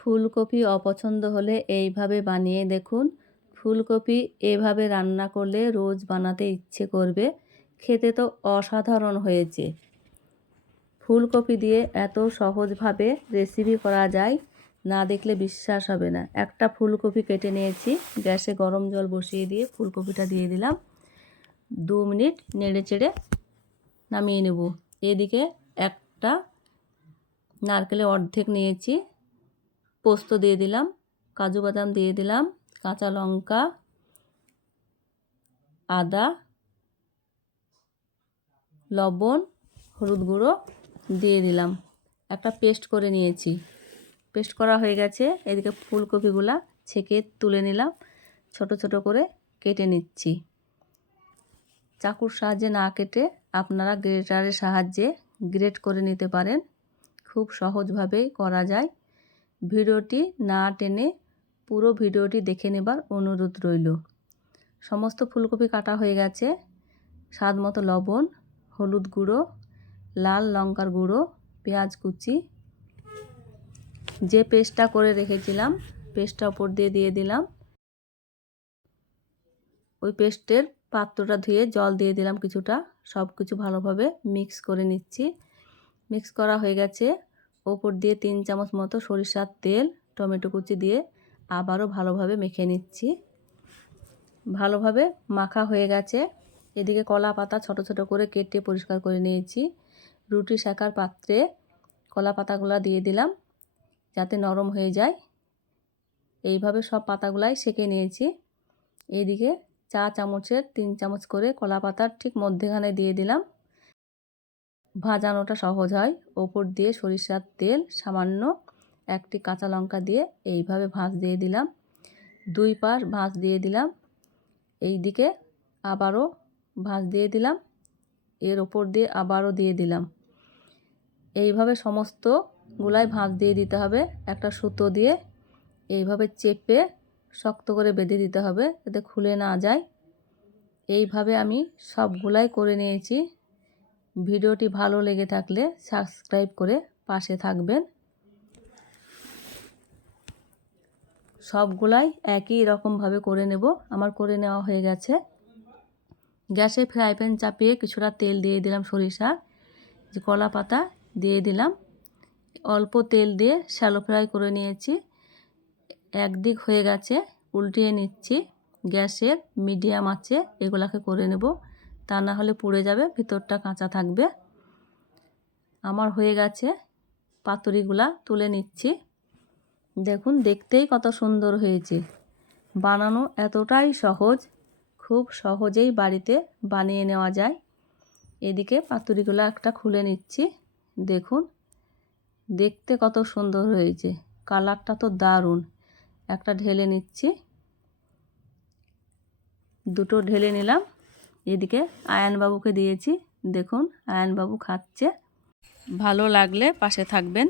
ফুলকপি অপছন্দ হলে এইভাবে বানিয়ে দেখুন। ফুলকপি এভাবে রান্না করলে রোজ বানাতে ইচ্ছে করবে। খেতে তো অসাধারণ হয়েছে। ফুলকপি দিয়ে এত সহজভাবে রেসিপি করা যায়, না দেখলে বিশ্বাস হবে না। একটা ফুলকপি কেটে নিয়েছি, গ্যাসে গরম জল বসিয়ে দিয়ে ফুলকপিটা দিয়ে দিলাম। 2 মিনিট নেড়ে চেড়ে নামিয়ে নেব। এদিকে একটা নারকেলের অর্ধেক নিয়েছি, পোস্ত দিয়ে দিলাম, কাজু বাদাম দিয়ে দিলাম, কাঁচা লঙ্কা, আদা, লবণ, হলুদ গুঁড়ো দিয়ে দিলাম। একটা পেস্ট করে নিয়েছি। পেস্ট করা হয়ে গেছে। এদিকে ফুলকপিগুলা ছেঁকে তুলে নিলাম, ছোট ছোট করে কেটে নিচ্ছি। চাকুর সাহায্যে না কেটে আপনারা গ্রেটারের সাহায্যে গ্রেট করে নিতে পারেন। খুব সহজভাবেই করা যায়। ভিডিওটি না টেনে পুরো ভিডিওটি দেখে নেবার অনুরোধ রইল। সমস্ত ফুলকপি কাটা হয়ে গেছে। স্বাদ মতো লবণ, হলুদ গুঁড়ো, লাল লঙ্কার গুঁড়ো, পেঁয়াজ কুচি, যে পেস্টটা করে রেখেছিলাম পেস্টটা উপর দিয়ে দিলাম। ওই পেস্টের পাত্রটা ধুয়ে জল দিয়ে দিলাম কিছুটা। সব কিছু ভালোভাবে মিক্স করে নিচ্ছি। মিক্স করা হয়ে গেছে। ওপর দিয়ে 3 চামচ মতো সরিষার তেল, টমেটো কুচি দিয়ে আবারও ভালোভাবে মেখে নিচ্ছি। ভালোভাবে মাখা হয়ে গেছে। এদিকে কলা পাতা ছোট ছোট করে কেটে পরিষ্কার করে নিয়েছি। রুটি সেকার পাত্রে কলা পাতাগুলো দিয়ে দিলাম যাতে নরম হয়ে যায়। এইভাবে সব পাতাগুলাই সেকে নিয়েছি। এইদিকে চা চামচের 3 চামচ করে কলা পাতার ঠিক মধ্যেখানে দিয়ে দিলাম। ভাজানোটা সহজ হয়। ওপর দিয়ে সরিষার তেল, সামান্য একটি কাঁচা লঙ্কা দিয়ে এইভাবে ভাঁজ দিয়ে দিলাম। 2 পাশ ভাঁজ দিয়ে দিলাম। এইদিকে আবারও ভাঁজ দিয়ে দিলাম। এর ওপর দিয়ে আবারও দিয়ে দিলাম। এইভাবে সমস্ত গুলাই ভাঁজ দিয়ে দিতে হবে। একটা সুতো দিয়ে এইভাবে চেপে শক্ত করে বেঁধে দিতে হবে যাতে খুলে না যায়। এইভাবে আমি সবগুলাই করে নিয়েছি। ভিডিওটি ভালো লেগে থাকলে সাবস্ক্রাইব করে পাশে থাকবেন। সবগুলাই একই রকমভাবে করে নেব। আমার করে নেওয়া হয়ে গেছে। গ্যাসে ফ্রাই প্যান চাপিয়ে কিছুটা তেল দিয়ে দিলাম, সরিষা, যে কলা পাতা দিয়ে দিলাম। অল্প তেল দিয়ে শ্যালো ফ্রাই করে নিয়েছি। একদিক হয়ে গেছে, উল্টিয়ে নিচ্ছি। গ্যাসের মিডিয়াম আঁচে এগুলাকে করে নেব, তা না হলে পুড়ে যাবে, ভিতরটা কাঁচা থাকবে। আমার হয়ে গেছে। পাতুরিগুলা তুলে নিচ্ছি। দেখুন দেখতেই কত সুন্দর হয়েছে। বানানো এতটাই সহজ, খুব সহজেই বাড়িতে বানিয়ে নেওয়া যায়। এদিকে পাতুরিগুলো একটা খুলে নিচ্ছি। দেখুন দেখতে কত সুন্দর হয়েছে, কালারটা তো দারুণ। একটা ঢেলে নিচ্ছি। দুটো ঢেলে নিলাম। এদিকে আয়ানবাবুকে দিয়েছি। দেখুন আয়ানবাবু খাচ্ছে। ভালো লাগলে পাশে থাকবেন।